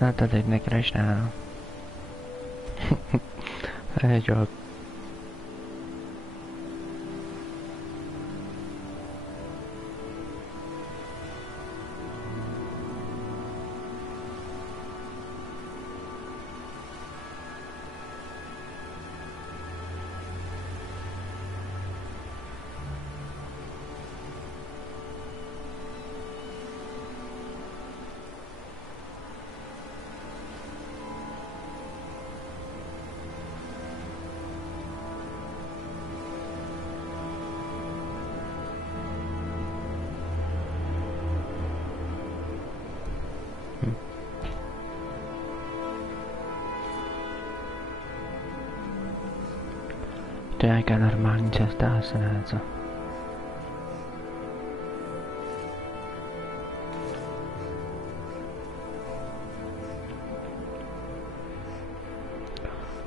Snad to teď nekrašná, no. To je joke. To je nějaká normální cesta, asi ne, co?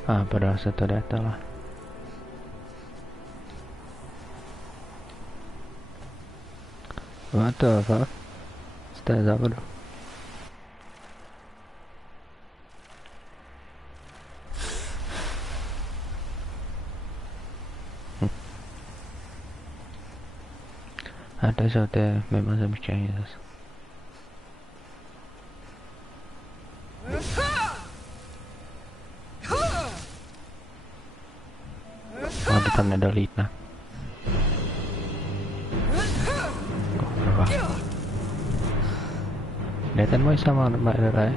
A podá se to jde, ale... What the fuck? Co to je za vodu? A to jsou ty mimozemštění zase. Ale to tam nedolítne. Kurva. Kde je ten můj samon, by the way?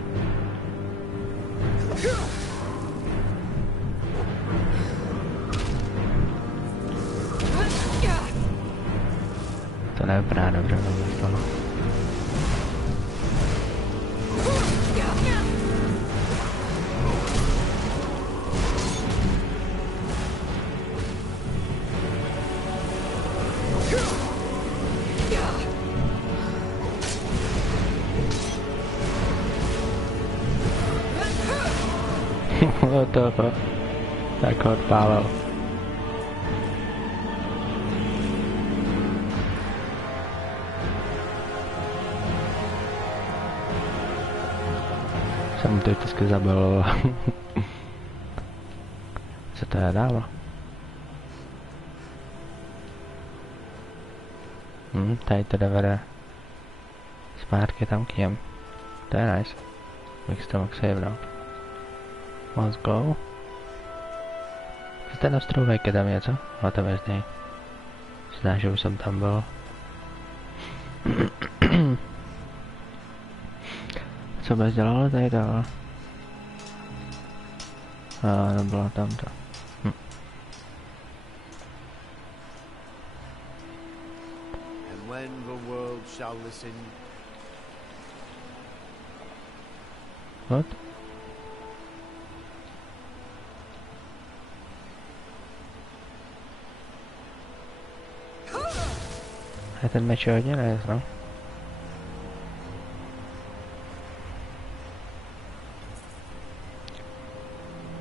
To nevypadá dobře, tohle z toho. What the fuck? Tak ho odpálil. Jsem to vždycky zabil. Co to je dál? Tady to vede zpátky tam k něm. To je nice. Bych si to mohl savenout. Let's go. Ten ostrůvek je tam něco? No to je z něj. Zdá, že už jsem tam byl. Co bys dělal tady dál? A nebylo tam to. And when the world shall listen. What? A ten meč je hodně nice, no.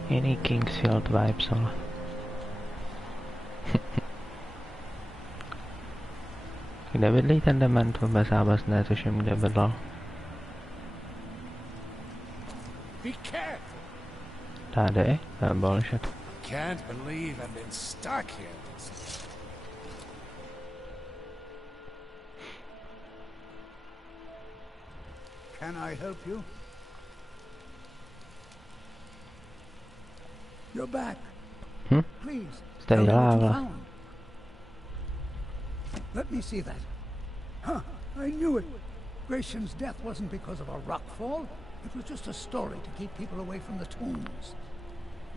Jiný Kingsfield vibes, ale. Kde bydlí ten dement vůbec zábas, ne, tuším, kde bydlel. Tady? To je bullshit. Can't believe I've been stuck here. Can I help you? You're back. Please. Stay tell me what you alive. found. Let me see that. Huh, I knew it. Gratian's death wasn't because of a rock fall. It was just a story to keep people away from the tombs.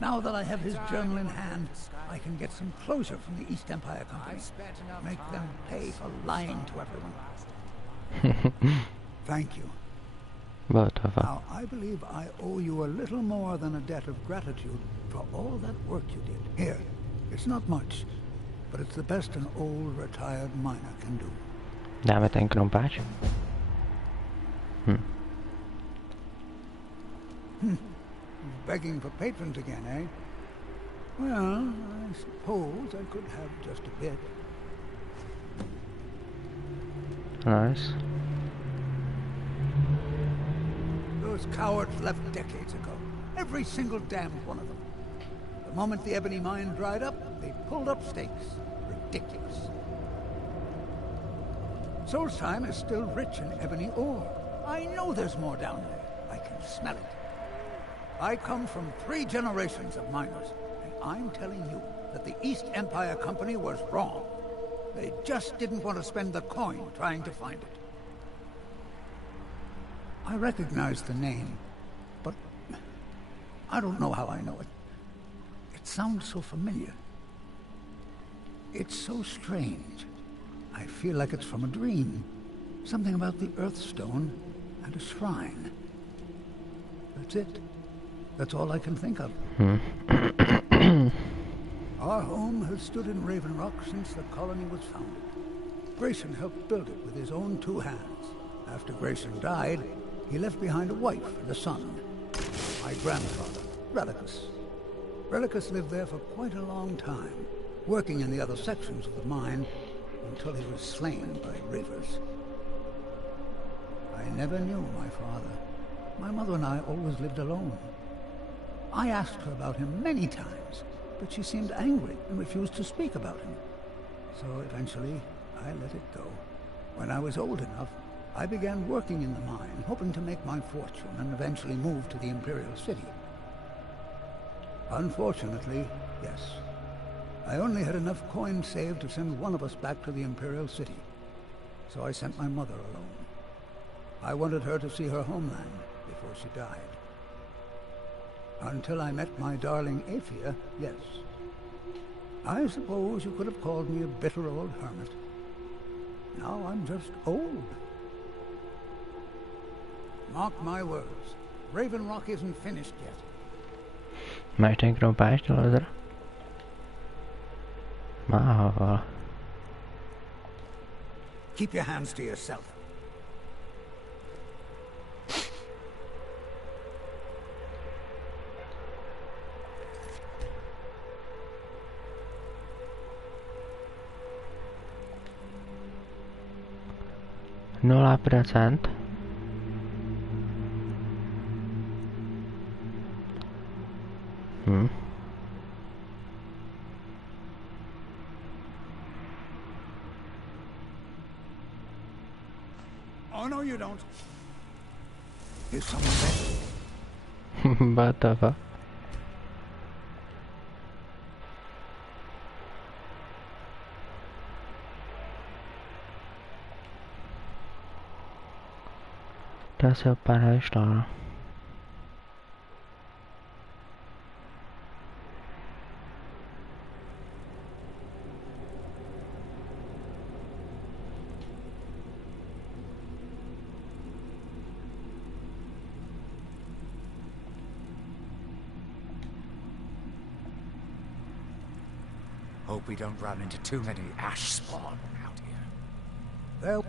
Now that I have his journal in hand, I can get some closure from the East Empire Company. Make them pay for lying to everyone. Thank you. Whatever. Now, I believe I owe you a little more than a debt of gratitude for all that work you did. Here, it's not much, but it's the best an old retired miner can do. Dáme ten krompáč. Begging for patrons again, eh? Well, I suppose I could have just a bit. Nice. those cowards left decades ago. Every single damned one of them. The moment the ebony mine dried up, they pulled up stakes. Ridiculous. Solstheim is still rich in ebony ore. I know there's more down there. I can smell it. I come from 3 generations of miners, and I'm telling you that the East Empire Company was wrong. They just didn't want to spend the coin trying to find it. I recognize the name, but I don't know how I know it. It sounds so familiar. It's so strange. I feel like it's from a dream. Something about the Earthstone and a shrine. That's it. That's all I can think of. Our home has stood in Raven Rock since the colony was founded. Grayson helped build it with his own 2 hands. After Grayson died, he left behind a wife and a son. My grandfather, Relicus. Relicus lived there for quite a long time, working in the other sections of the mine until he was slain by Reavers. I never knew my father. My mother and I always lived alone. I asked her about him many times, but she seemed angry and refused to speak about him. So eventually, I let it go. When I was old enough, I began working in the mine, hoping to make my fortune and eventually move to the Imperial City. Unfortunately, yes. I only had enough coin saved to send one of us back to the Imperial City. So I sent my mother alone. I wanted her to see her homeland before she died. Until I met my darling Aphia, yes. I suppose you could have called me a bitter old hermit. Now I'm just old. Mark my words. Raven Rock isn't finished yet. Maar ik denk er een bijstellen er. Maar... Keep your hands to yourself. %. Oh, no, you don't. Is someone there? What the fuck? Dat is een paar huisstalen. Hope we don't run into too many ash spawn out here. Well,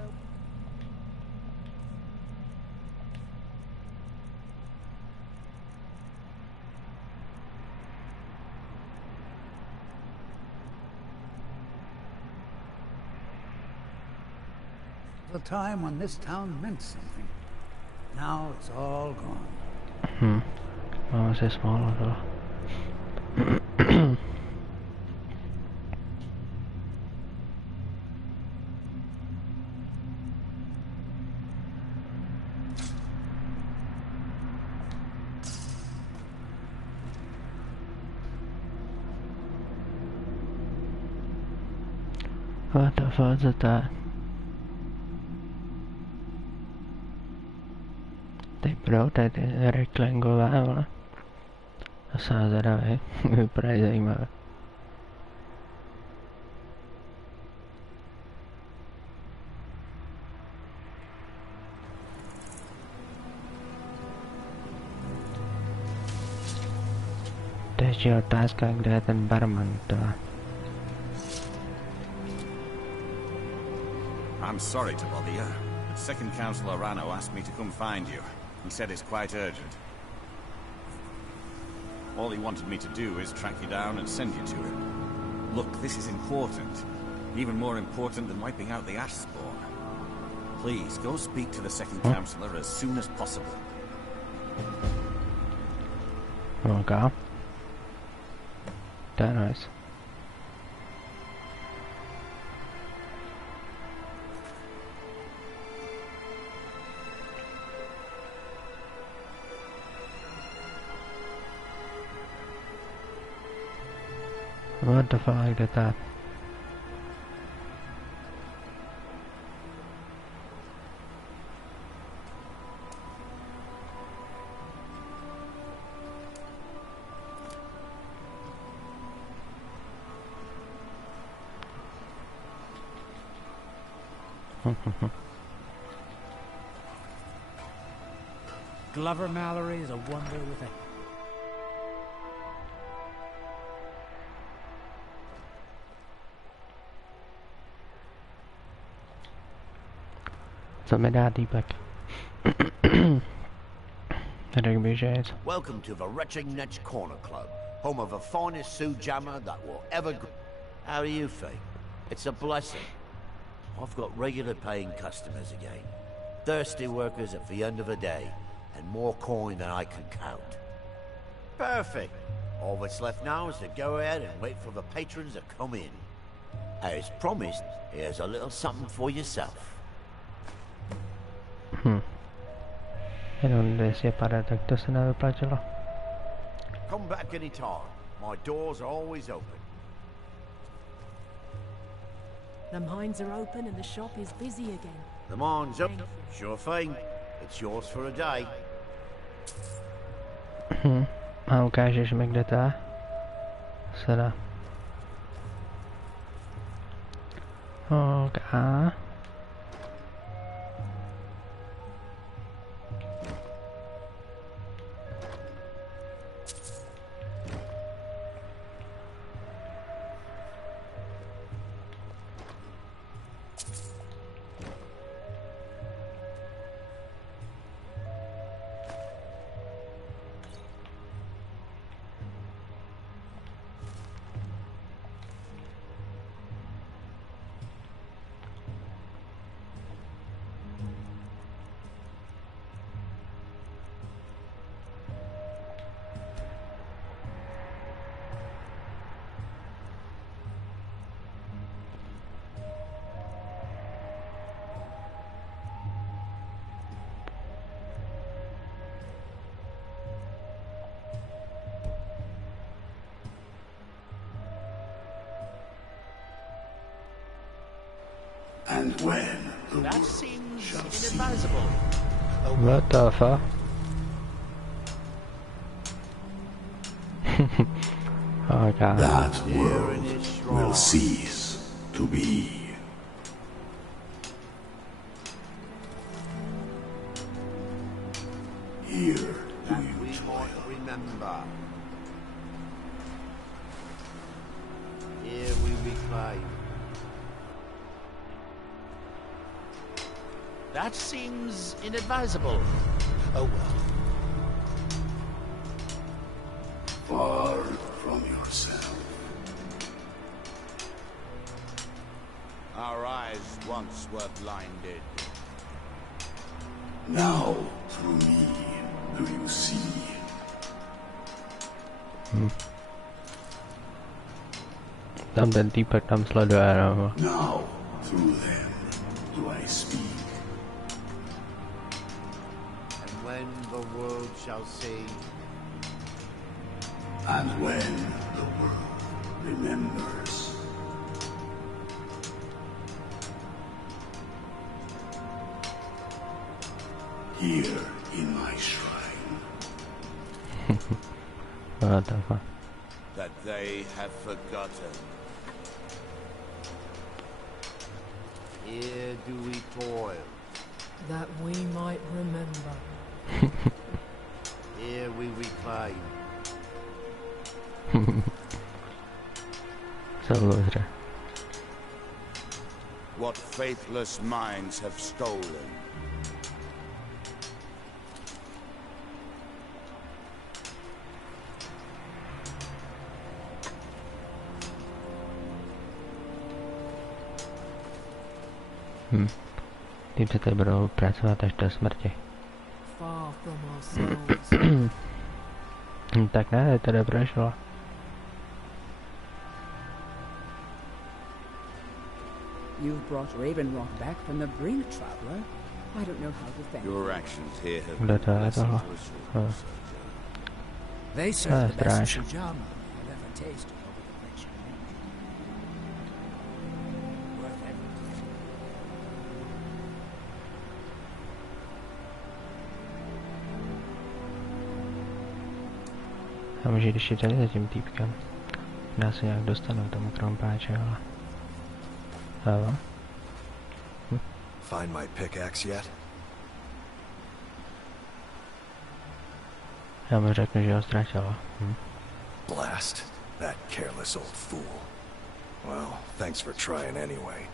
the time when this town meant something. Now it's all gone. Wat is smaller though? What the fuck is that? They brought that rectangle level. Dat zou er nou weer prijzen maar. That's your task like that environment. I'm sorry to bother you, but Second Councillor Rano asked me to come find you. He said it's quite urgent. All he wanted me to do is track you down and send you to him. Look, this is important. Even more important than wiping out the ash spawn. Please, go speak to the Second Councillor as soon as possible. Okay. That nice. What the fuck did that? Glover Mallory is a wonder with a... Co mi dá týpek? Řekl bych, že nic. Welcome to the Retching Netch Corner Club, home of the finest Sioux jammer that will ever grow. How do you think? It's a blessing. I've got regular paying customers again. Thirsty workers at the end of the day, and more coin than I can count. Perfect. All that's left now is to go ahead and wait for the patrons to come in. As promised, here's a little something for yourself. Jenom 250, tak to se nevyplatilo. Come back anytime. My doors are always open. The mines are open and the shop is busy again. The mine's up. Sure thing. It's yours for a day. A ukážeš mi, kde to je? Sada. Okay. And when the That world seems shall see inadvisable. What the fuck? Oh god. that Here in world his shrine. will cease to be. Here do That you we toil. might remember. Here we reclaim. That seems inadvisable. Oh well. Far from yourself. Our eyes once were blinded. Now through me do you see. Tam ten týpek tam sleduje, no. Now through them do I speak. And when the world shall see. And when the world remembers. Here in my shrine. What the fuck? That they have forgotten. Here do we toil. That we might remember. Here we reclaim. So loser. What faithless minds have stolen. Tím se tady budou pracovat až do smrti. Far from our souls. Tak ne, to neprošlo. You've brought Raven Rock back from the brink, traveler. I don't know how to thank you. Your actions here have Kdo been to a je blessing tohle? to us all, Oh. Sir John. They serve the best Stráž. Sujama I've ever tasted over the rich range. Worth everything. A může když je tady za tím týpkem. Dá se nějak dostanu tomu krompáče, ale... Jo. Find my pickaxe yet? Já mu řeknu, že ho ztratila. Blast. That careless old fool. Well, thanks for trying anyway.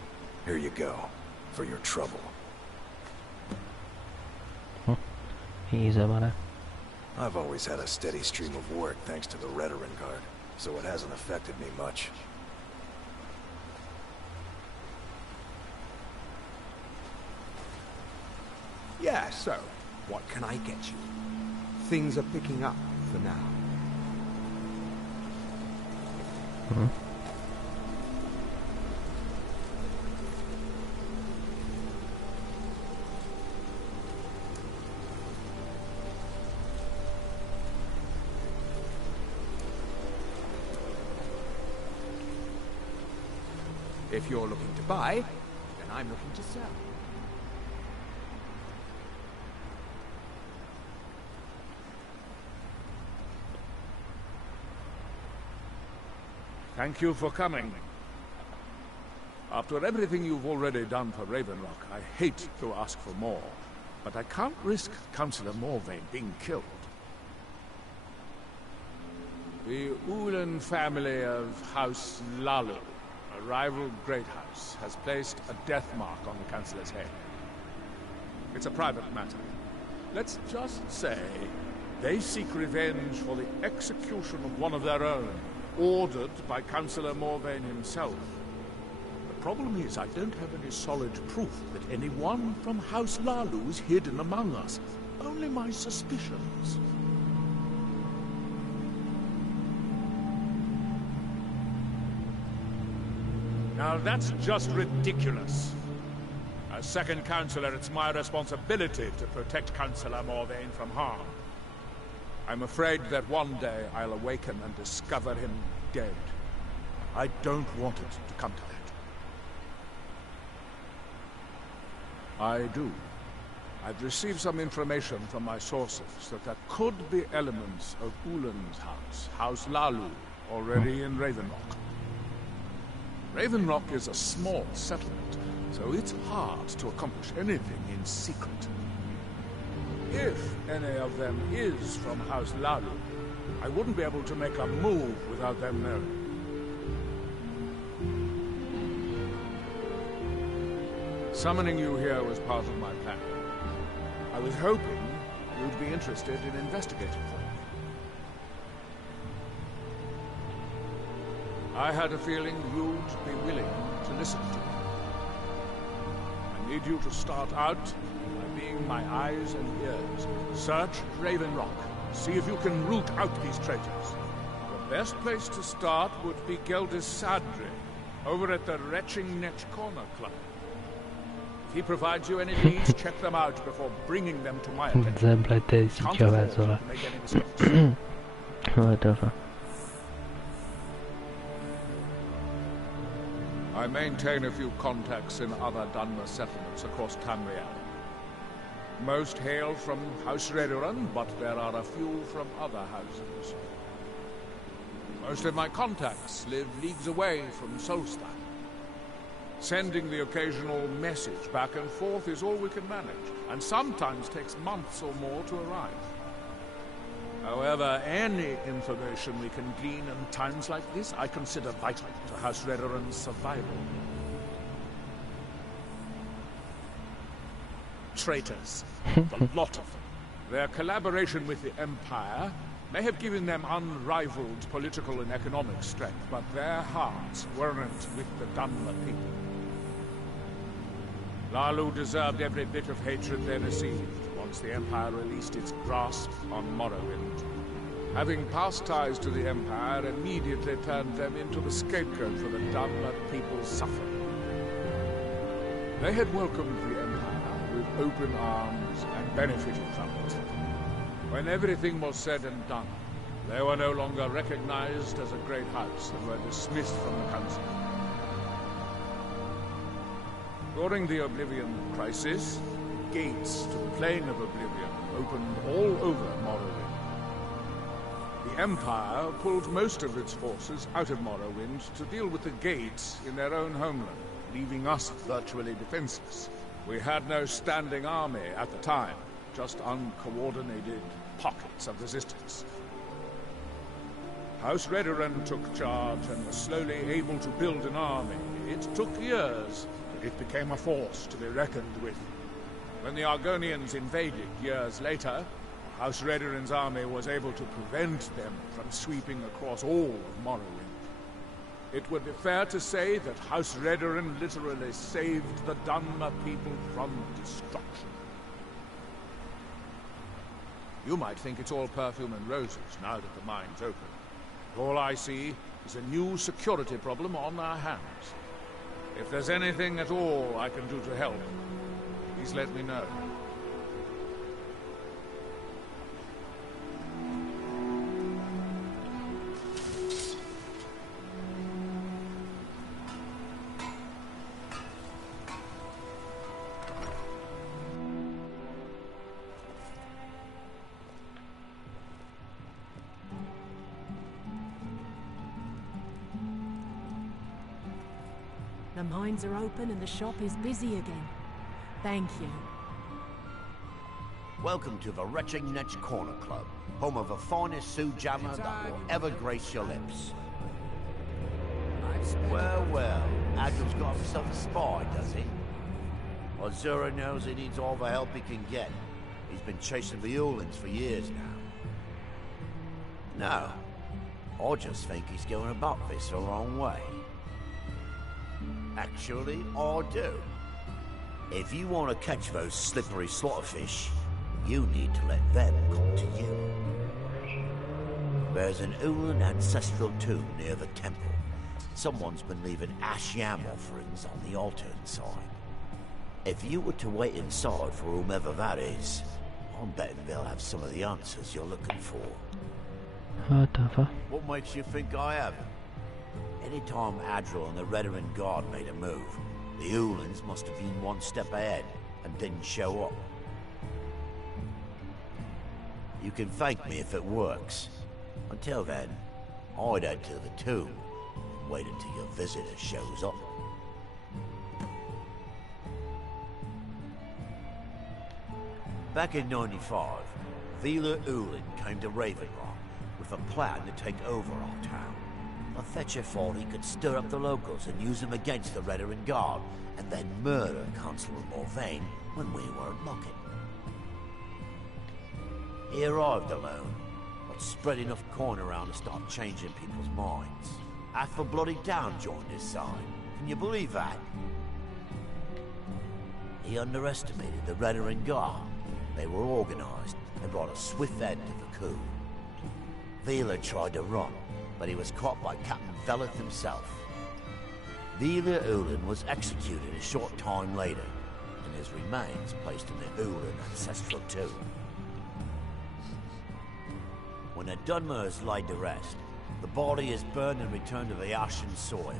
Here you go. For your trouble. Easy, buddy. I've always had a steady stream of work thanks to the Veteran Guard, so it hasn't affected me much. Yeah, so, what can I get you? Things are picking up for now. If you're looking to buy, then I'm looking to sell. Thank you for coming. After everything you've already done for Raven Rock, I hate to ask for more, but I can't risk Councillor Morvain being killed. The Ulan family of House Lalu, a rival great house, has placed a death mark on the Councillor's head. It's a private matter. Let's just say they seek revenge for the execution of one of their own, ordered by Councillor Morvain himself. The problem is I don't have any solid proof that anyone from House Lalu is hidden among us. Only my suspicions. Now that's just ridiculous. As second Councillor, it's my responsibility to protect Councillor Morvain from harm. I'm afraid that one day I'll awaken and discover him dead. I don't want it to come to that. I do. I've received some information from my sources that there could be elements of Ulan's house, House Lalu, already in Raven Rock. Raven Rock is a small settlement, so it's hard to accomplish anything in secret. If any of them is from House Lalu, I wouldn't be able to make a move without them knowing. Summoning you here was part of my plan. I was hoping you'd be interested in investigating them. I had a feeling you'd be willing to listen to me. I need you to start out by being my eyes and ears. Search Raven Rock. See if you can root out these traitors. The best place to start would be Geldis Sadri, over at the Retching Netch Corner Club. If he provides you any leads, check them out before bringing them to my attention. Can't afford to make any mistakes. Whatever. I maintain a few contacts in other Dunmer settlements across Tamriel. Most hail from House Redoran, but there are a few from other houses. Most of my contacts live leagues away from Solstheim. Sending the occasional message back and forth is all we can manage, and sometimes takes months or more to arrive. However, any information we can glean in times like this, I consider vital to House Redoran's survival. Traitors. A lot of them. Their collaboration with the Empire may have given them unrivaled political and economic strength, but their hearts weren't with the Dunmer people. Lalu deserved every bit of hatred they received once since the Empire released its grasp on Morrowind. Having past ties to the Empire immediately turned them into the scapegoat for the Dunmer people's suffering. They had welcomed the Empire with open arms and benefited from it. When everything was said and done, they were no longer recognized as a great house and were dismissed from the council. During the Oblivion Crisis, gates to the Plain of Oblivion opened all over Morrowind. The Empire pulled most of its forces out of Morrowind to deal with the gates in their own homeland, leaving us virtually defenseless. We had no standing army at the time, just uncoordinated pockets of resistance. House Redoran took charge and was slowly able to build an army. It took years, but it became a force to be reckoned with. When the Argonians invaded years later, House Redoran's army was able to prevent them from sweeping across all of Morrowind. It would be fair to say that House Redoran literally saved the Dunmer people from destruction. You might think it's all perfume and roses now that the mine's open. All I see is a new security problem on our hands. If there's anything at all I can do to help, please let me know. The mines are open and the shop is busy again. Thank you. Welcome to the Retching Netch Corner Club, home of the finest Sue Jammer that will ever grace your lips. Well, well, Adril's got himself a spy, does he? Azura knows he needs all the help he can get. He's been chasing the Ulans for years now. No, I just think he's going about this the wrong way. Actually, I do. If you want to catch those slippery slaughterfish, you need to let them come to you. There's an Ulan ancestral tomb near the temple. Someone's been leaving ash yam offerings on the altar inside. If you were to wait inside for whomever that is, I'm betting they'll have some of the answers you're looking for. What makes you think I haven't? Anytime Adril and the Redoran Guard made a move, the Ulans must have been one step ahead and didn't show up. You can thank me if it works. Until then, I'd head to the tomb and wait until your visitor shows up. Back in 95, Vila Ulan came to Ravenrock with a plan to take over our town. The Fetcher thought he could stir up the locals and use them against the Redoran Guard, and then murder Constable Morvain when we weren't looking. He arrived alone, but spread enough coin around to start changing people's minds. Half a bloody town joined his side. Can you believe that? He underestimated the Redoran Guard. They were organized and brought a swift end to the coup. Vila tried to run, but he was caught by Captain Veleth himself. Vila Ulan was executed a short time later, and his remains placed in the Ulan ancestral tomb. When the Dunmer is laid to rest, the body is burned and returned to the ashen soil.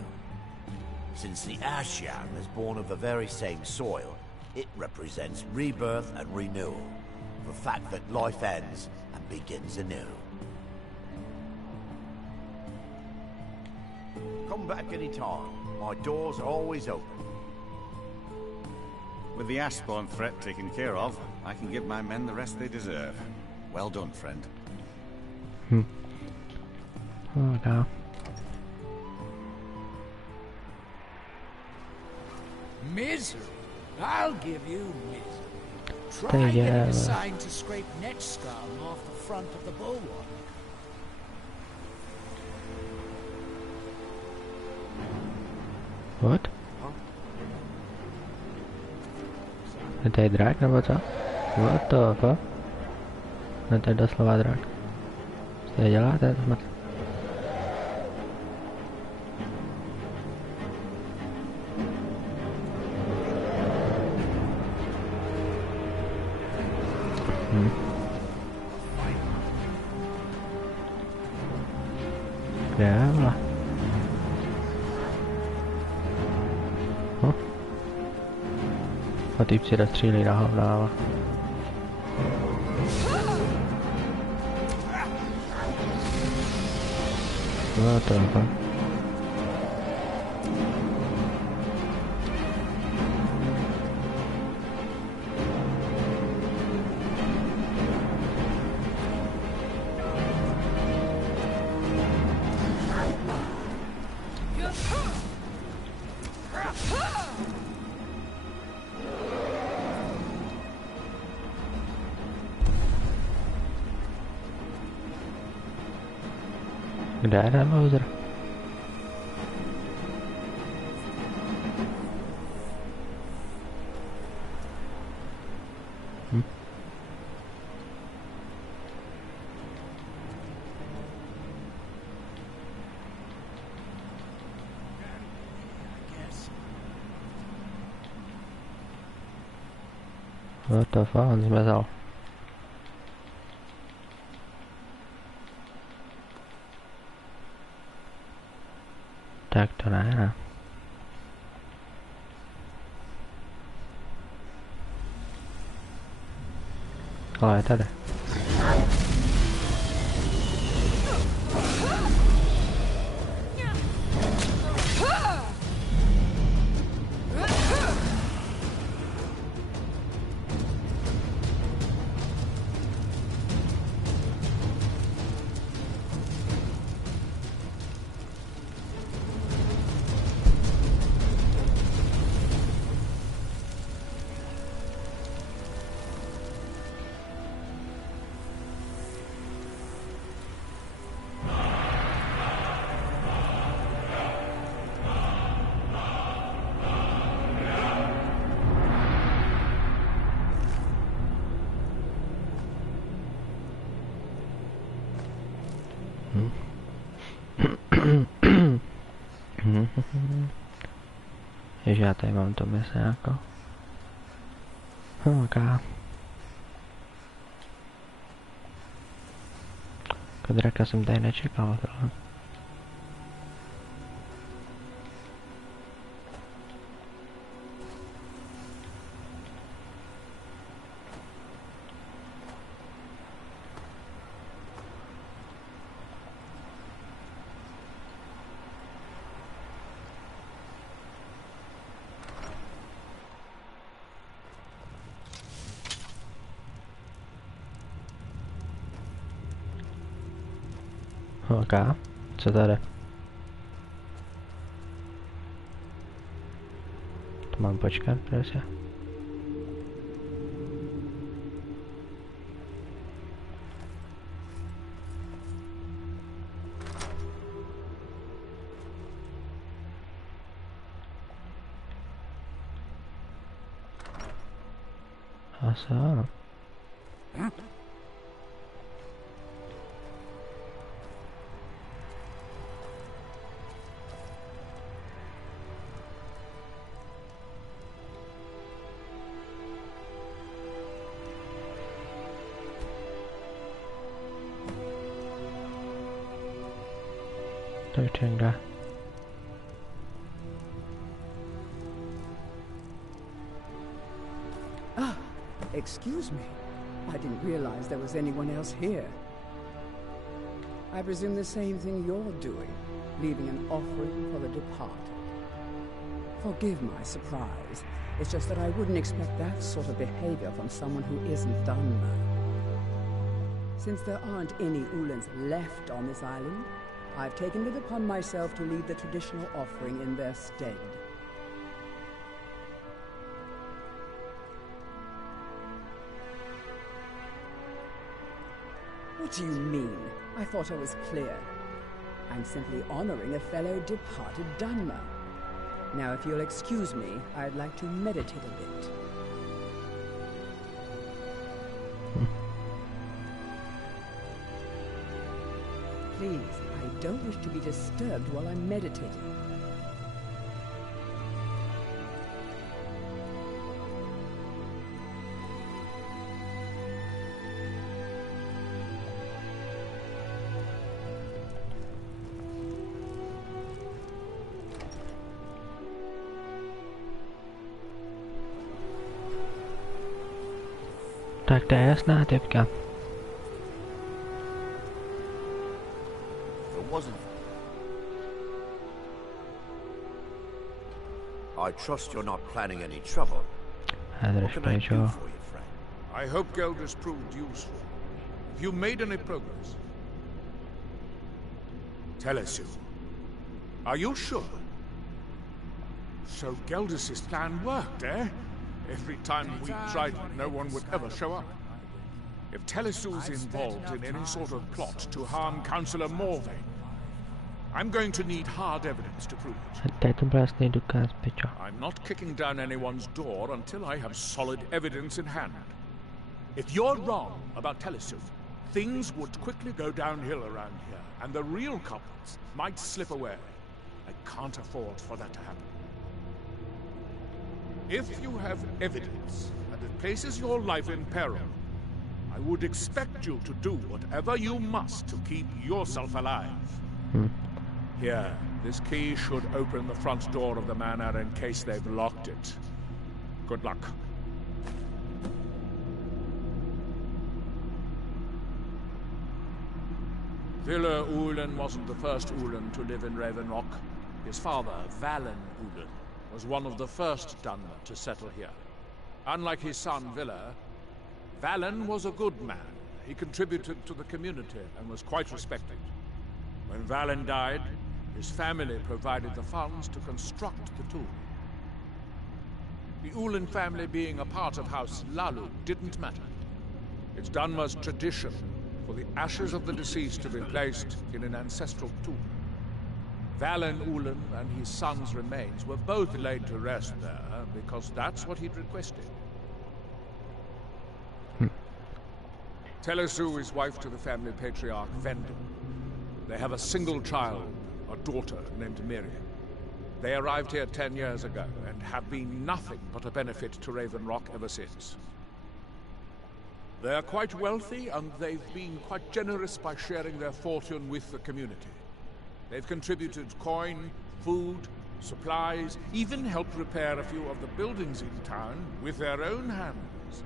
Since the ash yam is born of the very same soil, it represents rebirth and renewal, the fact that life ends and begins anew. Come back any time. My doors are always open. With the Ashspawn threat taken care of, I can give my men the rest they deserve. Well done, friend. Oh no. Misery? I'll give you misery. Try getting a sign to scrape Netch scum off the front of the bulwark. What? Är det draken eller vad? What the fuck? No to je doslova drak. Co je děláte? Kde je vole? A týpci dostřílí na hovnáva. No to je fakt. Kde je ten loser? What the fuck, on zmizel. Tak to ne. Ale je tady. Ježi, já tady mám to mise jako. Ok. Jako draka jsem tady nečekal tohle. Ok, co tady? To mám počkat, prosím. Asi ano. Ah, excuse me. I didn't realize there was anyone else here. I presume the same thing you're doing, leaving an offering for the departed. Forgive my surprise. It's just that I wouldn't expect that sort of behavior from someone who isn't Dunmer. Since there aren't any Ulans left on this island, I've taken it upon myself to lead the traditional offering in their stead. What do you mean? I thought I was clear. I'm simply honoring a fellow departed Dunmer. Now, if you'll excuse me, I'd like to meditate a bit. please. I don't wish to be disturbed while I'm meditating. Tak der er snart Edgar. I trust you're not planning any trouble. What can I do for you, friend? I hope Geldis proved useful. Have you made any progress? Tell us, you. Are you sure? So Geldis' plan worked, eh? Every time we tried it, no one would ever show up. If Telesu's involved in any sort of plot to harm Councillor Morvain, I'm going to need hard evidence to prove it. I'm not kicking down anyone's door until I have solid evidence in hand. If you're wrong about Telesu, things would quickly go downhill around here, and the real culprits might slip away. I can't afford for that to happen. If you have evidence and it places your life in peril, I would expect you to do whatever you must to keep yourself alive. Here, this key should open the front door of the manor in case they've locked it. Good luck. Villa Ulen wasn't the first Ulen to live in Raven Rock. His father, Valen Ulen, was one of the first Dunmer to settle here. Unlike his son, Villa, Valen was a good man. He contributed to the community and was quite respected. When Valen died, his family provided the funds to construct the tomb. The Ulen family being a part of House Lalu didn't matter. It's Dunmer's tradition for the ashes of the deceased to be placed in an ancestral tomb. Valen Ulen and his son's remains were both laid to rest there because that's what he'd requested. Telesu is wife to the family patriarch Vendel. They have a single child, a daughter named Miriam. They arrived here 10 years ago and have been nothing but a benefit to Raven Rock ever since. They are quite wealthy and they've been quite generous by sharing their fortune with the community. They've contributed coin, food, supplies, even helped repair a few of the buildings in town with their own hands.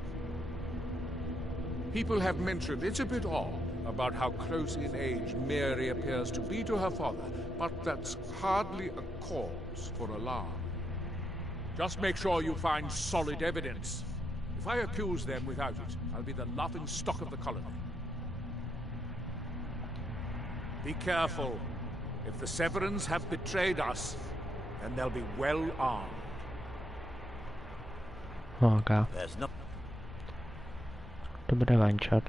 People have mentioned it's a bit odd about how close in age Mary appears to be to her father, but that's hardly a cause for alarm. Just make sure you find solid evidence. If I accuse them without it, I'll be the laughing stock of the colony. Be careful. If the Severans have betrayed us, then they'll be well armed. Oh god. There's no... To bude one shot.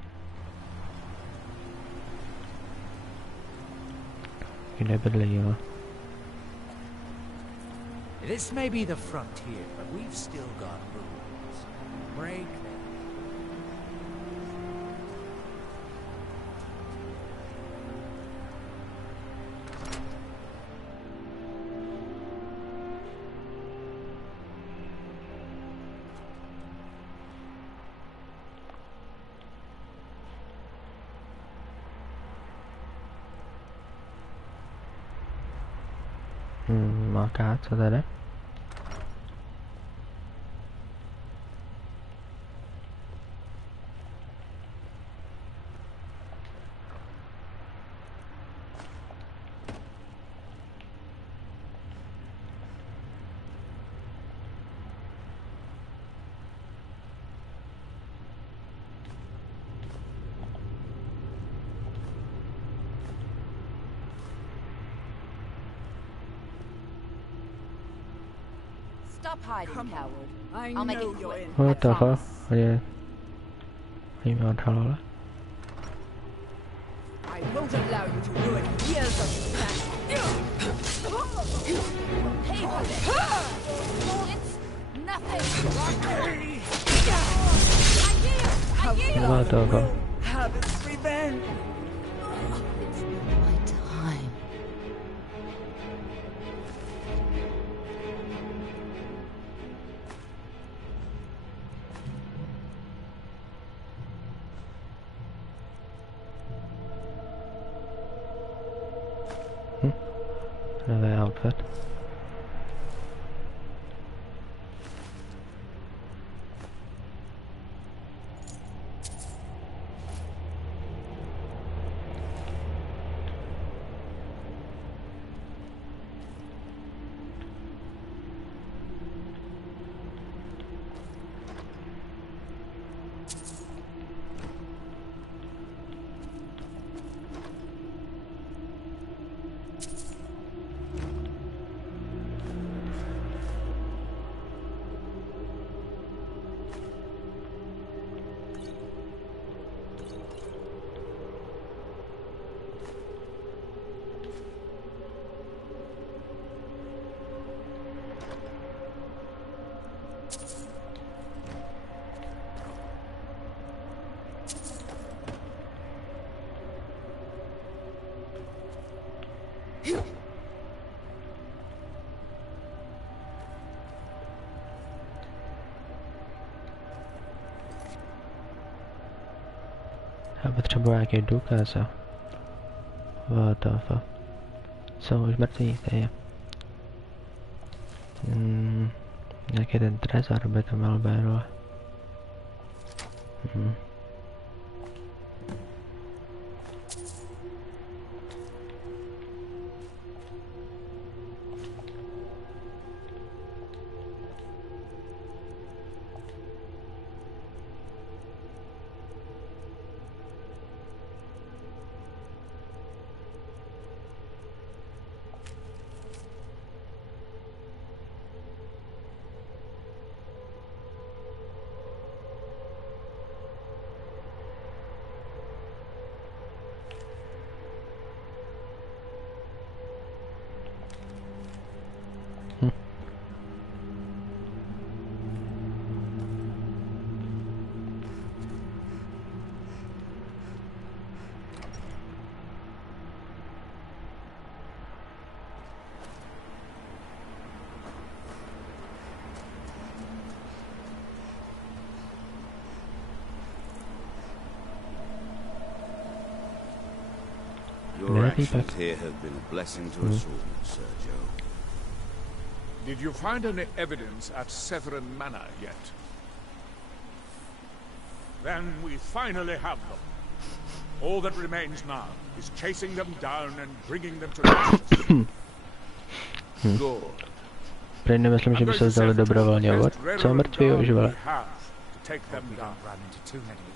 Kde bydlí, jo? This may be the frontier, but we've still got rules. Break them. Mark out so that Stop hiding, coward. I'll make it you're quick. in. what the fuck? Yeah. You want to tell I won't allow you to ruin years of planning. Pay for this. It's nothing. What the fuck? Have its revenge. It's Nové outfit. Já potřebuji nějaký důkaz. What the fuck? Jsou už mrtví, to je. Nějaký ten trezor by to měl být, ale. Your actions here have been a blessing to us all, Sergio. Did you find any evidence at Severin Manor yet? Then we finally have them. All that remains now is chasing them down and bringing them to justice. Good. Prý nemyslím, že by se zdali dobrovolně od co mrtví užívali. Take them down.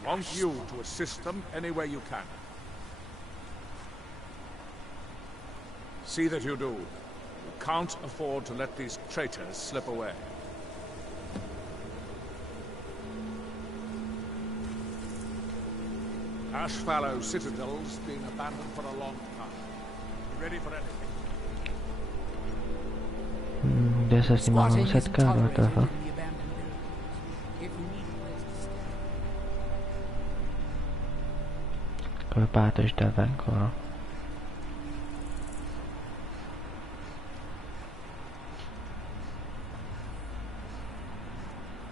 Want you to assist them any way you can. See that you do. You can't afford to let these traitors slip away. Ashfallow Citadel's been abandoned for a long time. You ready for anything? Kde se s nimi mám setkávat, toho? Vypadá to, že to je venku, no.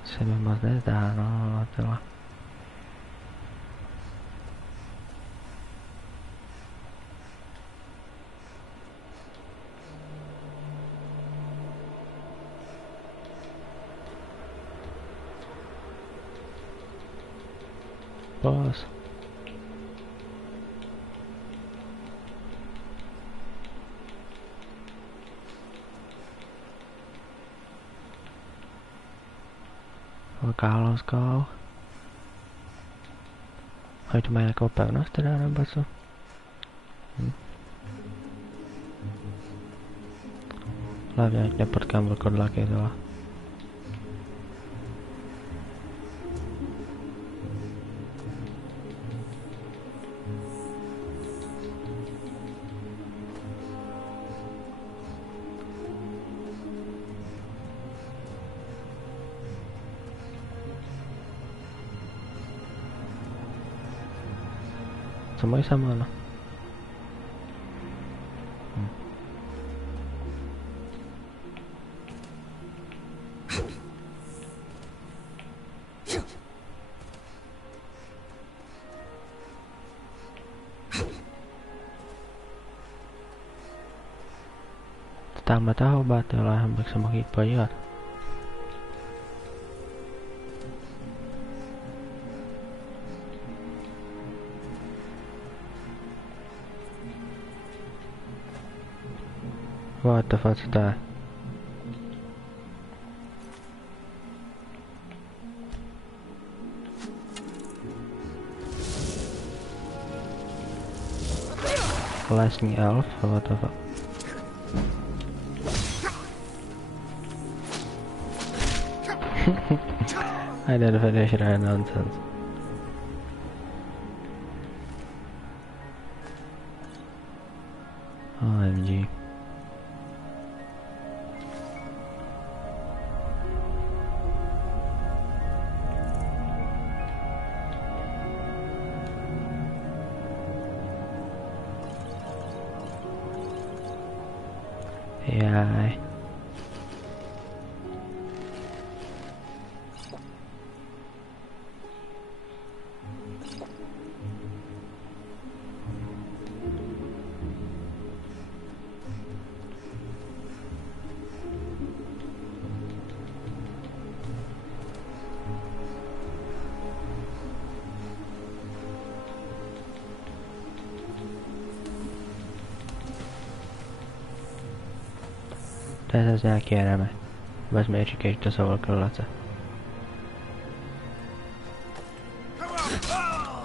Se mi moc nezdá, no, tohle. Boss. Kálovskou. A tu mají nějakou pevnost teda, nebo co? Hlavně ať nepotkám vlkodlaky tohle. Co mají samána? Pertama tahu batu lah bisa makipayat. What the fuck is that? Lasting elf, what the fuck? Identification and nonsense. OMG. AI. Tässä se kierrämme. Vas me educate tasavalla kyllä.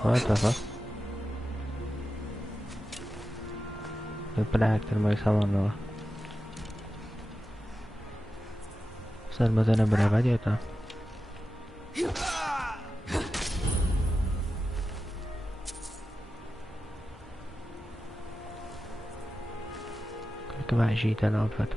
What the fuck? Pada aktor mai samanola. Sarbatana berapa aja tuh? Kebak kita nampak.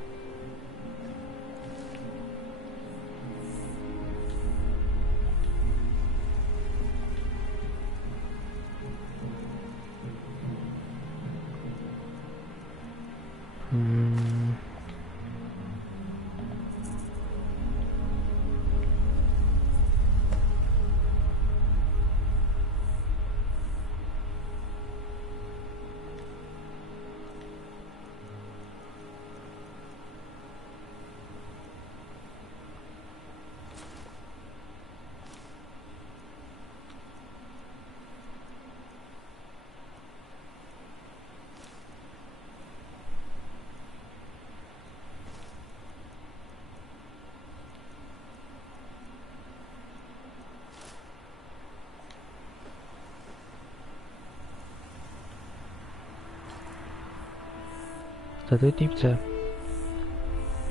Satu tipce,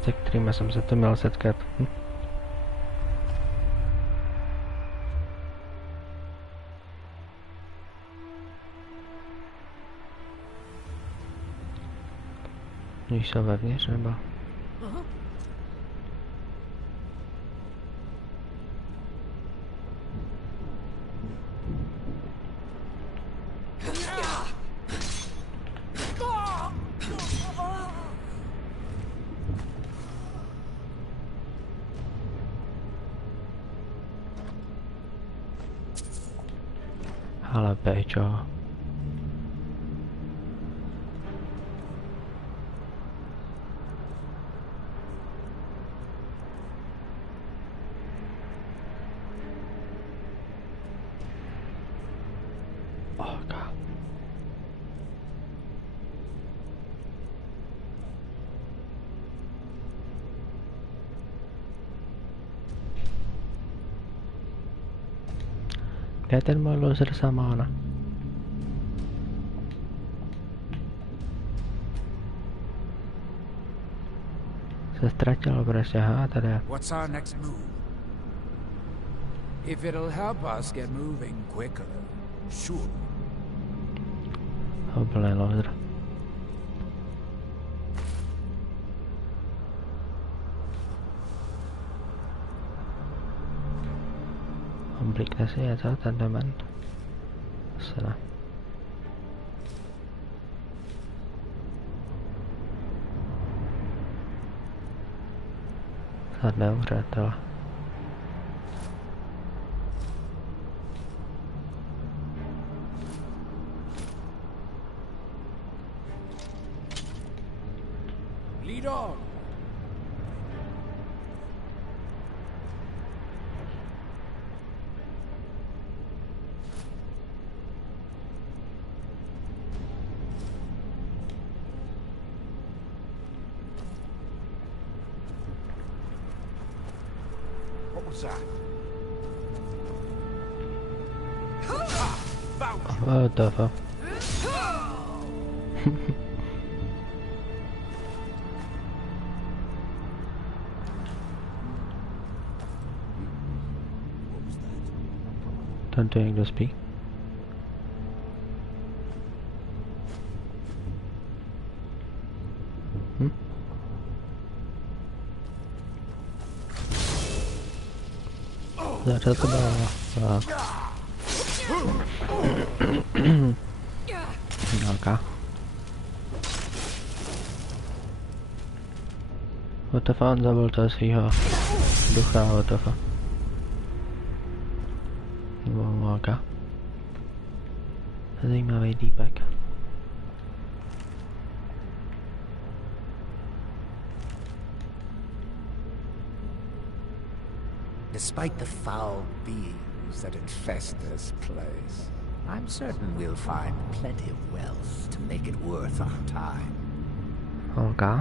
se kterými jsem se to měl setkat. Když jsou vevnitř, nebo? Ale péčo. Käytän mulla sillä samana. Se stretchilla perässä ja haatele. What's our next move? If it'll help us get moving quicker, sure. Hopefully loser. Komplikasi atau tanaman. Salah. Salah berata. Lead on. that? What the fuck? Don't take the speak. That is the okay. What the fuck zavoltal si ho ducha, what the fuck. Okay. Zajímavý týpek. Despite the foul beings that infest this place, I'm certain we'll find plenty of wealth to make it worth our time. Okay.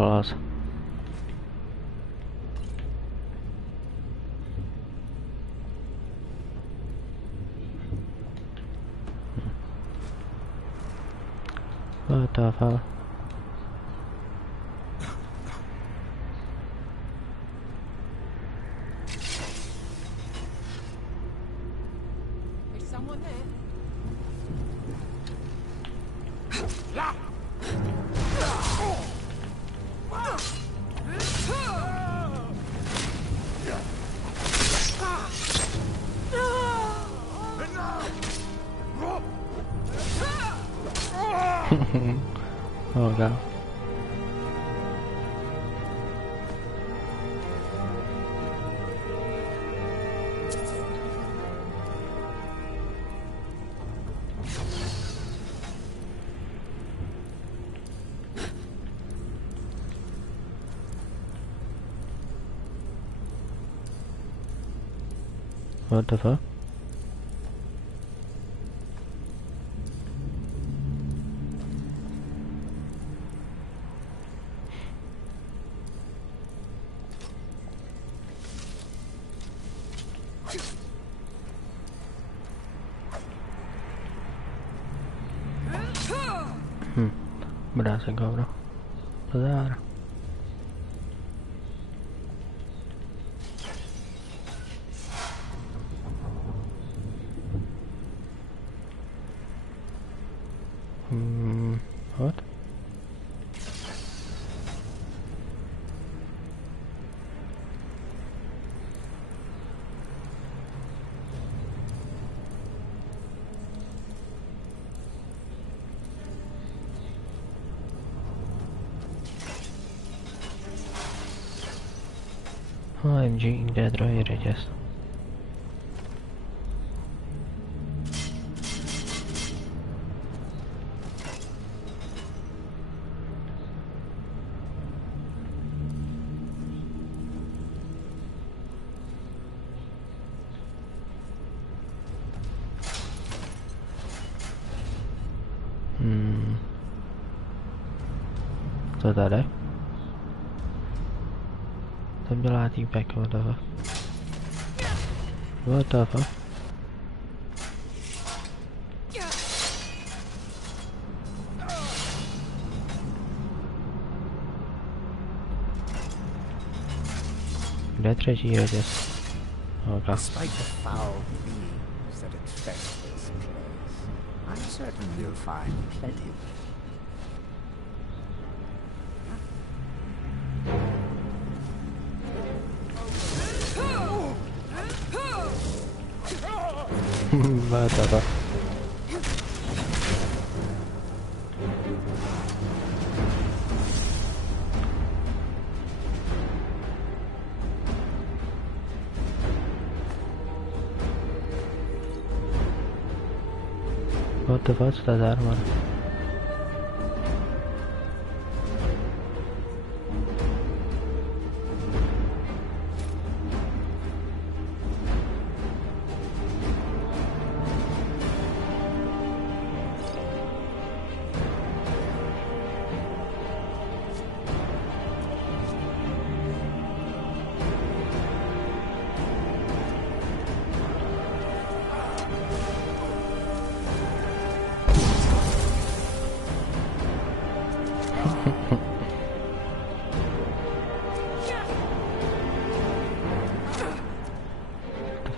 Plus. What the fuck? Is someone there? Oh god. What the fuck? Berasa kau bro. Besar. What? OMG, dead right, I guess. Co tady? Jsem dělá týpek, what the fuck? What the fuck? Kde třetí řetěz? Okay. Despite the foul beings that infest this place, I'm certain we'll find plenty of What the fuck? What the fuck's that armor?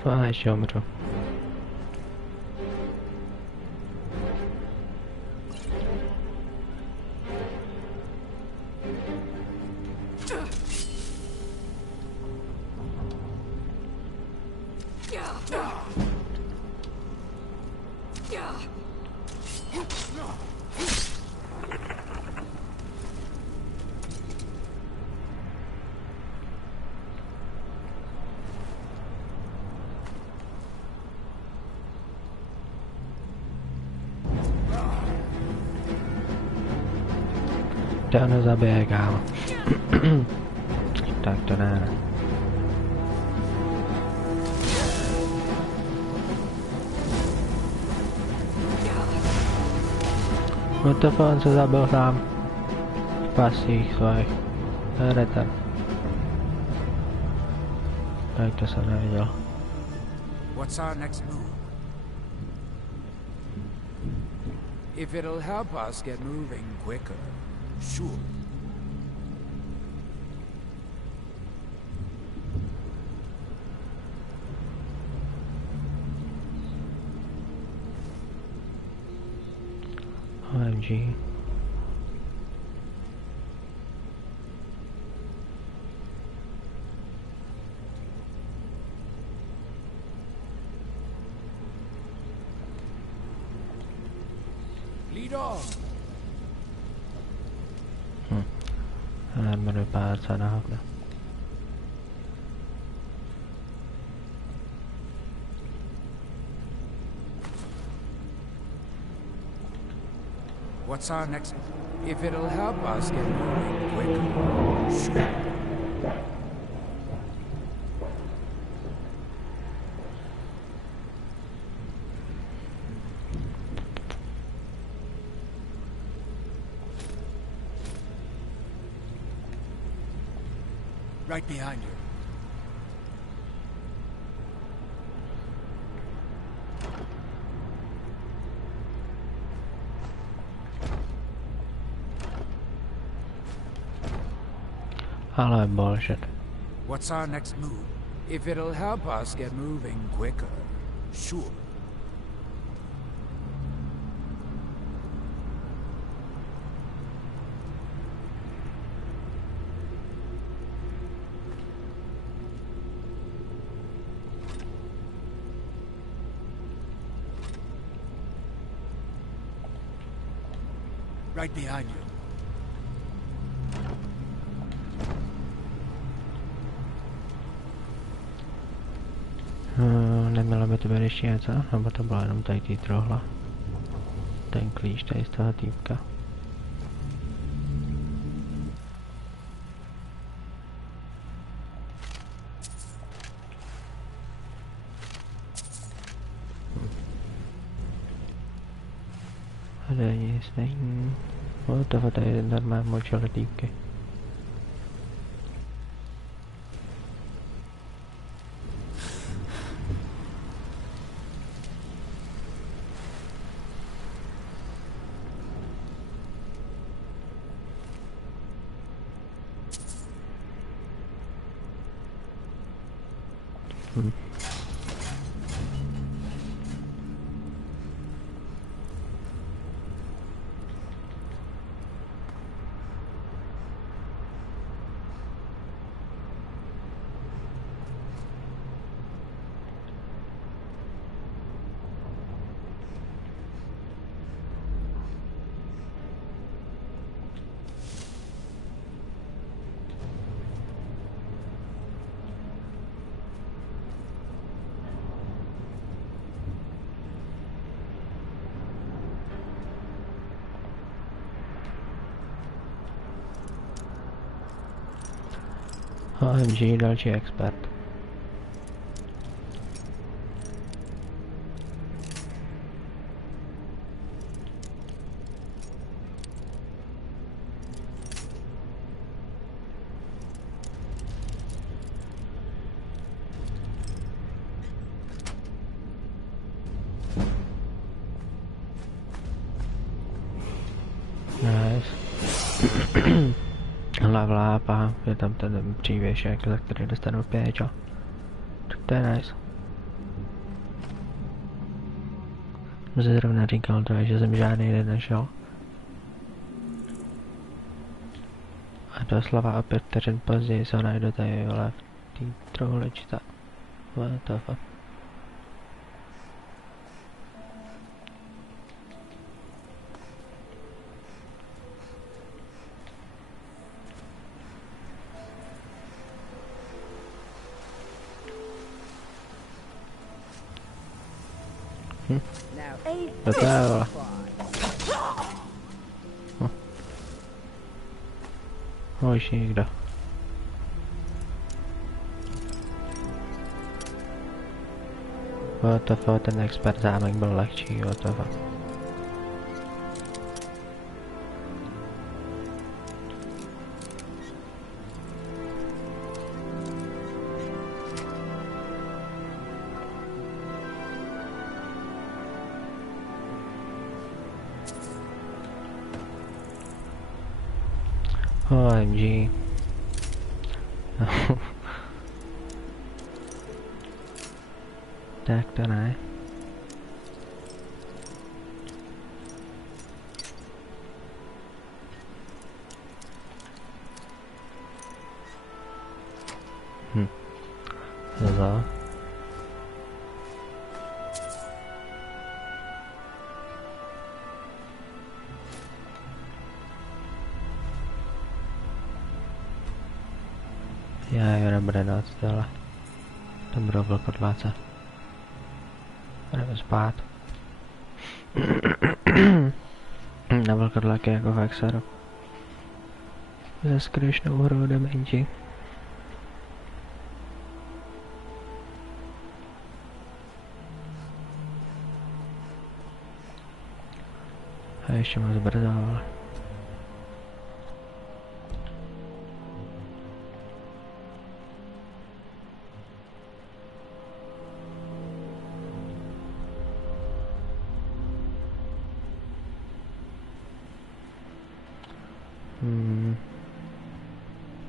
Fine, show me to. Down zabiegał. Tak to nara. What the fuck se zabil sám? Pasích svojich. Retar. Tak to jsem neviděl. What's our next move? If it'll help us get moving quicker, sure. OMG. Lead on. Armory parts are now. What's our next? If it'll help us get moving quicker, sure. Right behind you. Hello, bullshit. What's our next move? If it'll help us get moving quicker, sure. Right behind you. Neměla by to být ještě něco, nebo to byla jenom tady ty trohla. Ten klíč tady z toho týpka. Tady nic není. Toho tady normálně močily týpky. OMG, další expert. Level up a je tam ten přívěšek, za který dostanu 5, jo. To je nice. Jsem si zrovna říkal to, že jsem žádný nenašel. A doslova o 5 vteřin později se ho najdu tady, vole, v té truhličce. What the fuck. Do toho, vole. Už nikdo. What the fuck, ten expert zámek byl lehčí, what the fuck. OMG. Tak to ne. Hello. Já jo, nebude noc, tohle. To budou vlkodláce. Jdeme spát. Na vlkodlaky jako v Exaru. Ze skryšnou hrou dementi. A ještě moc brzo, ale...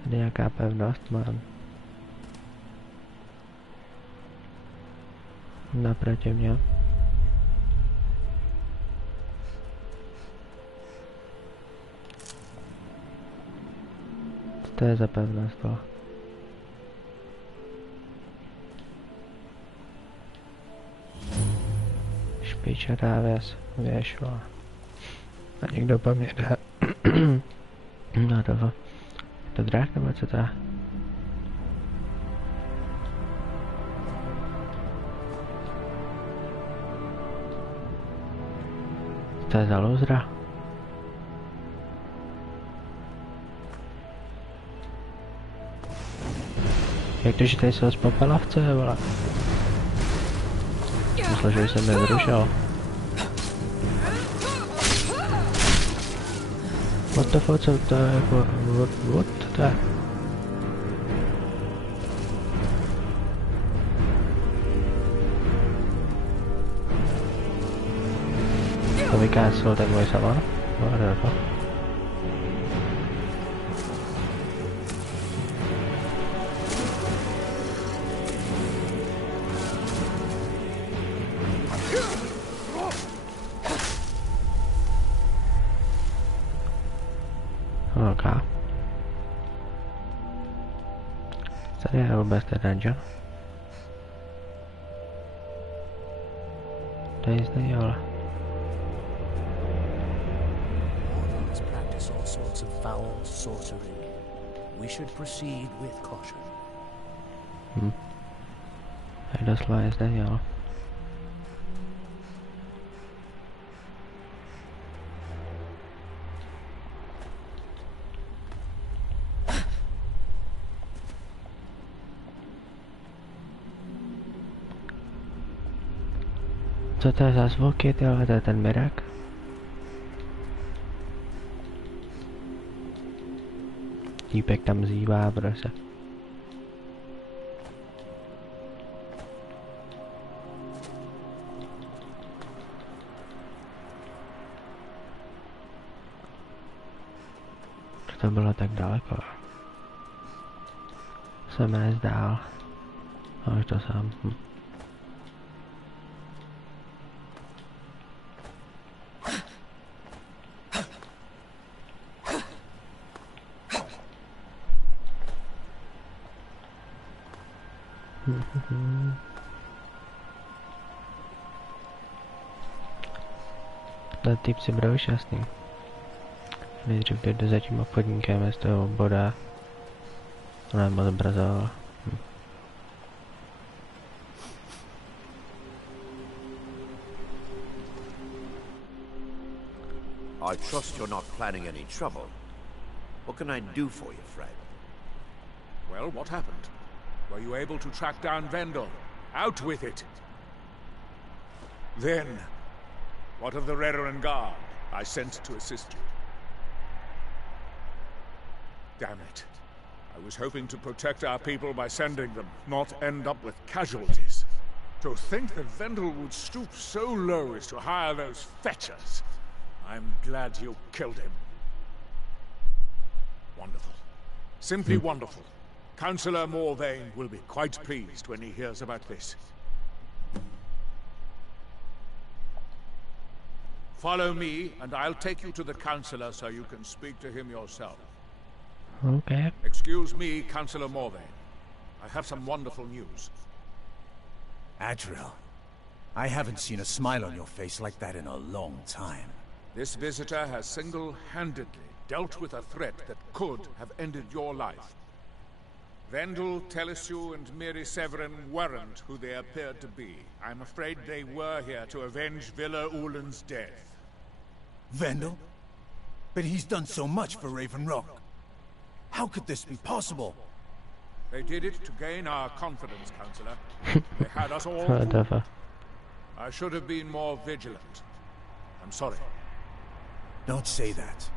Tady jaká pevnost mám. Naproti mě. Co to je za pevnost, vole? Špičatá věž, vole. A někdo po mně jde. No to to drák nebo co to je? To je za louzra? Jak to, že tady jsou z popelavce, vole? Myslel, že jsem nezrušil. What the fuck, co to je jako... What to je? To vykácel ten můj salon? No, jde to. Okay. Tady je vůbec ten dungeon. Tady zde, ale... Warlords practice all sorts of foul sorcery. We should proceed with caution. Tady doslova je zde, ale... Co to je za zvuky, tyhle, to je ten mirak? Týpek tam zývá, prostě. To bylo tak daleko. Jsem nezdál. A už to sám. Ten typ si budou šťastný. Nejdřív jde za tím obchodníkem z toho boda. Ona je moc brzo. I trust you're not planning any trouble. What can I do for you, friend? Well, what happened? Were you able to track down Vendel? Out with it! Then, what of the Redoran Guard I sent to assist you? Damn it. I was hoping to protect our people by sending them, not end up with casualties. To think that Vendel would stoop so low as to hire those fetchers. I'm glad you killed him. Wonderful. Simply wonderful. Councillor Morvain will be quite pleased when he hears about this. Follow me, and I'll take you to the Councillor so you can speak to him yourself. Okay. Excuse me, Councillor Morvain. I have some wonderful news. Adriel, I haven't seen a smile on your face like that in a long time. This visitor has single-handedly dealt with a threat that could have ended your life. Vendel, Telesue, and Miri Severin weren't who they appeared to be. I'm afraid they were here to avenge Villa Ulen's death. Vendel? But he's done so much for Raven Rock. How could this be possible? They did it to gain our confidence, Councillor. They had us all Whatever. I should have been more vigilant. I'm sorry. Don't say that.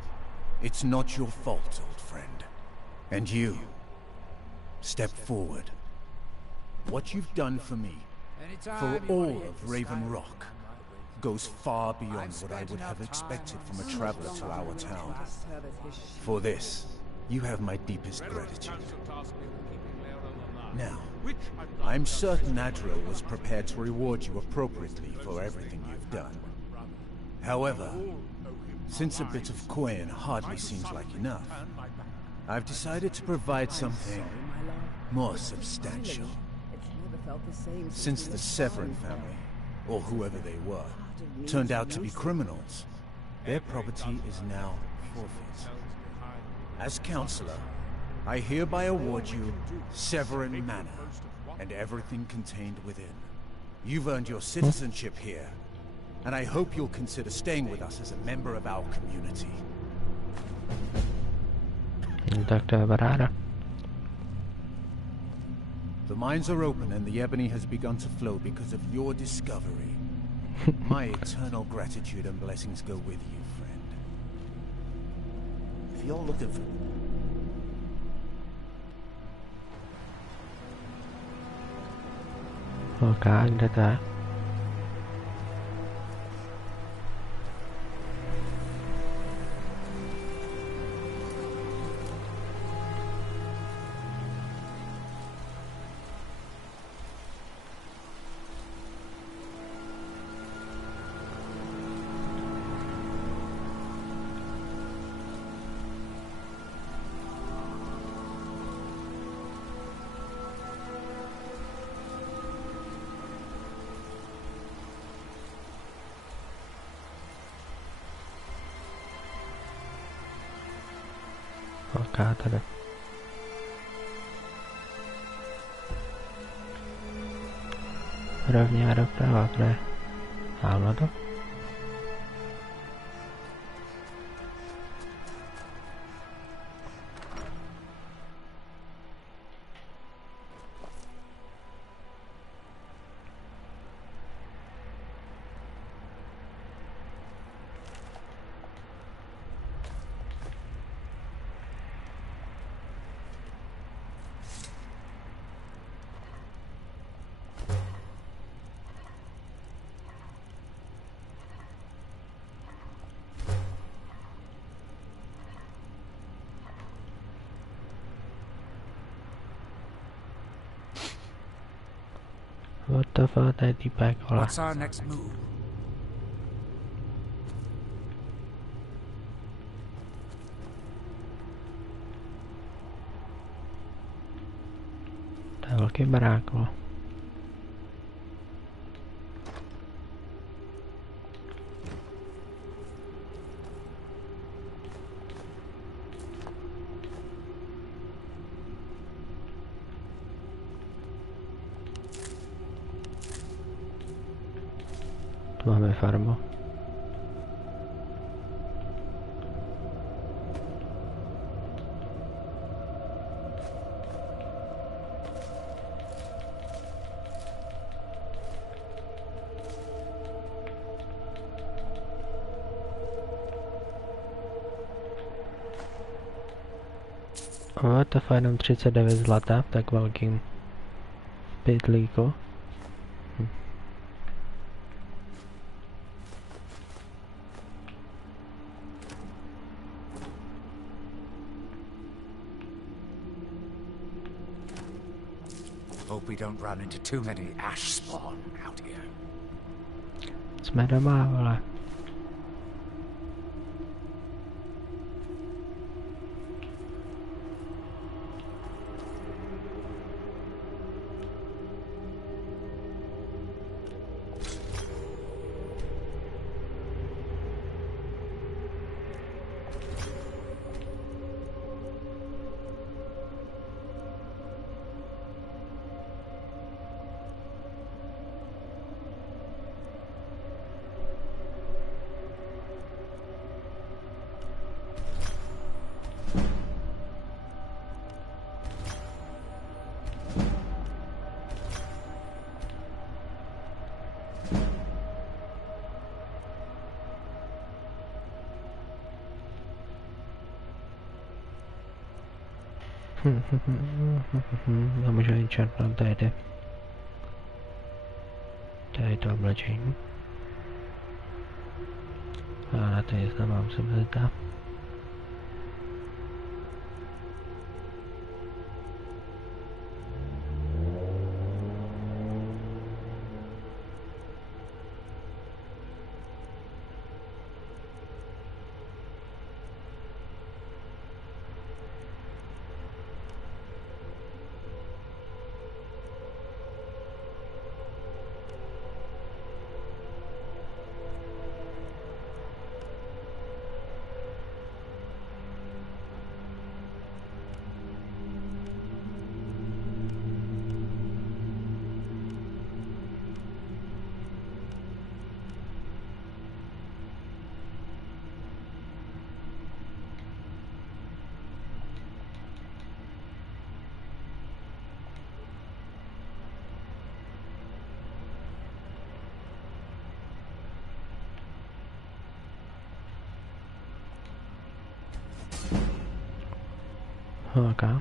It's not your fault, old friend. And you, step forward. What you've done for me, for all of Raven Rock, goes far beyond what I would have expected from a traveler to our town. For this, you have my deepest gratitude. Now, I'm certain Adriel was prepared to reward you appropriately for everything you've done. However, since a bit of coin hardly seems like enough, I've decided to provide something more substantial. Since the Severin family, or whoever they were, turned out to be criminals, their property is now forfeit. As Councillor, I hereby award you Severin Manor, and everything contained within. You've earned your citizenship here, and I hope you'll consider staying with us as a member of our community. Dr. Barada. The mines are open and the ebony has begun to flow because of your discovery. My eternal gratitude and blessings go with you, friend. If you're looking for... Okay, kde to je? Tady. Rovně a doprava, kde? Tamhle to? What the fuck, tady týpek, vole. What's our next move? To je velký barák, vole. Tu máme farmu. O, to je jenom 39 zlata v tak velkým pytlíku. Hope we don't run into too many ash spawn out here. Jsme doma, vole. A můžu jít čerpnout tady. Tady to oblečení. A na to nic nemám, se zeptat. Okay.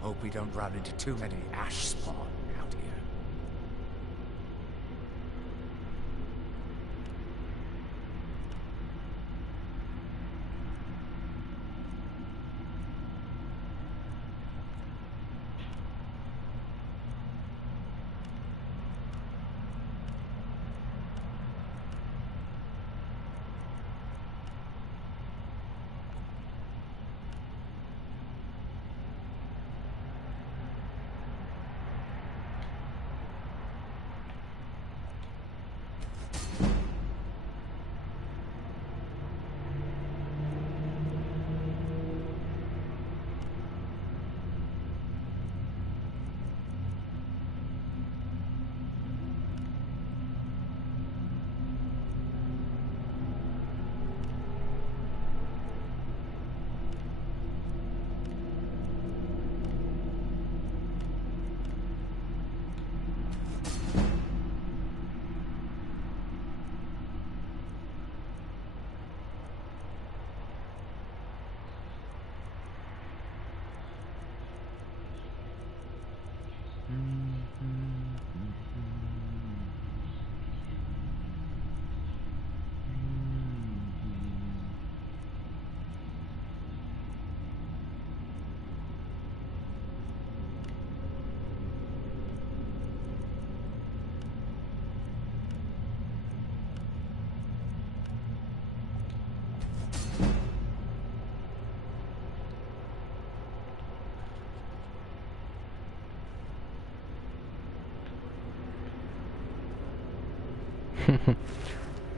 Hope we don't run into too many ash spawn out here.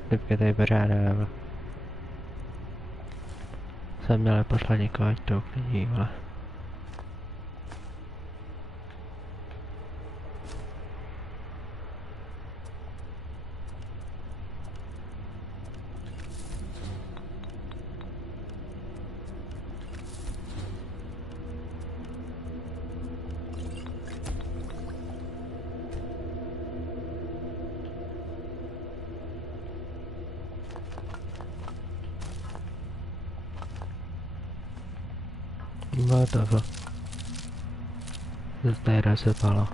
Typky tady pořádám. Jsem měl poslat někoho, ať to uklidí, vole. What the fuck? Zase tady rozsypalo.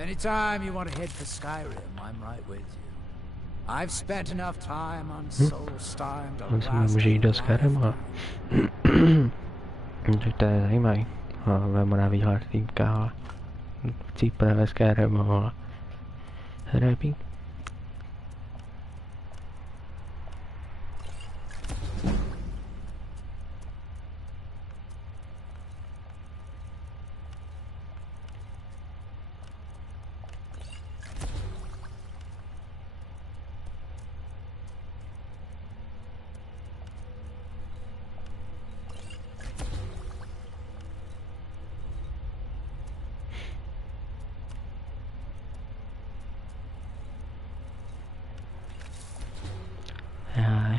Anytime you want to head for Skyrim, I'm right with you. I've spent enough time on Soulstein to last může jít do Skyrimu, ale... Tak to je zajímavý. Vemu na výhled týmka, ale... Cípne ve Skyrimu, ale... Hrebí. Jaj.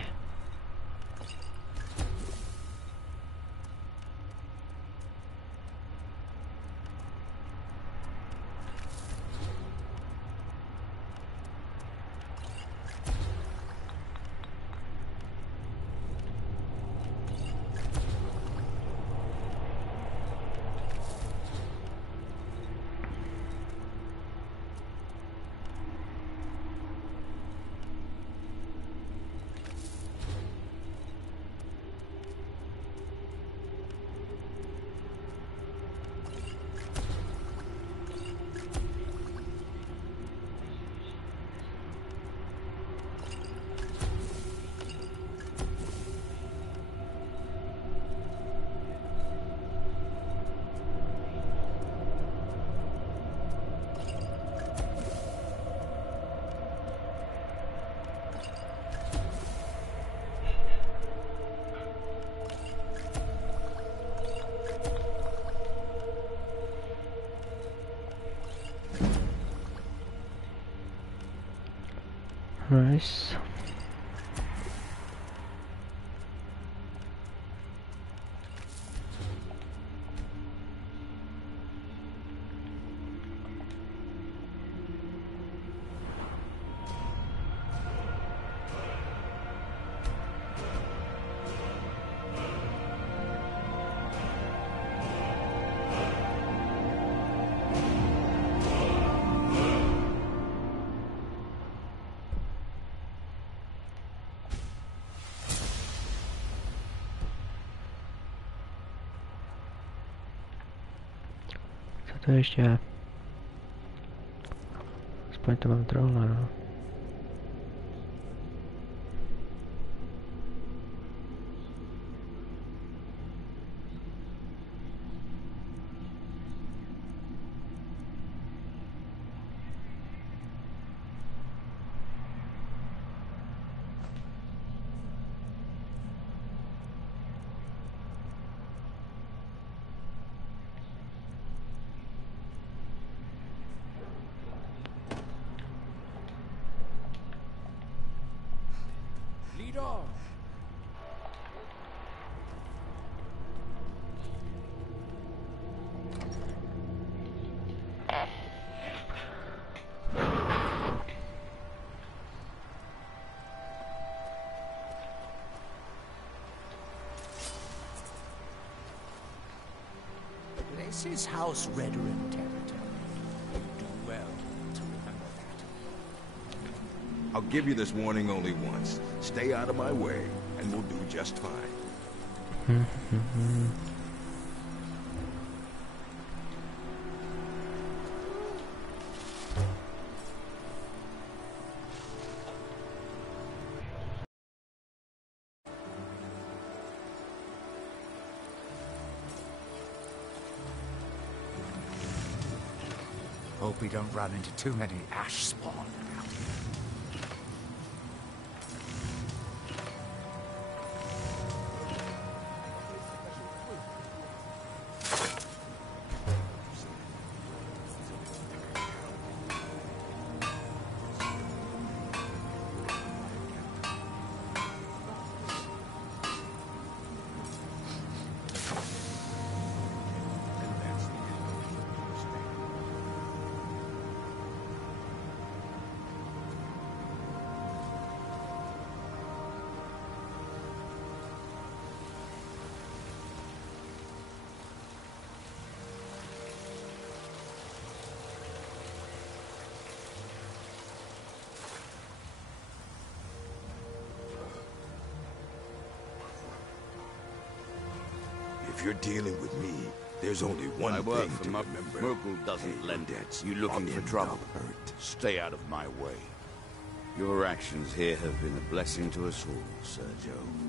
Nice. To ještě... Aspoň to mám trolla, no. is House Redoran territory. You'd do well to remember that. I'll give you this warning only once. Stay out of my way, and we'll do just fine. Hope we don't run into too many ash spawn out here. If you're dealing with me, there's only one thing to remember. Merkel doesn't lend debts. You looking for trouble? Stay out of my way. Your actions here have been a blessing to us all, Sergio.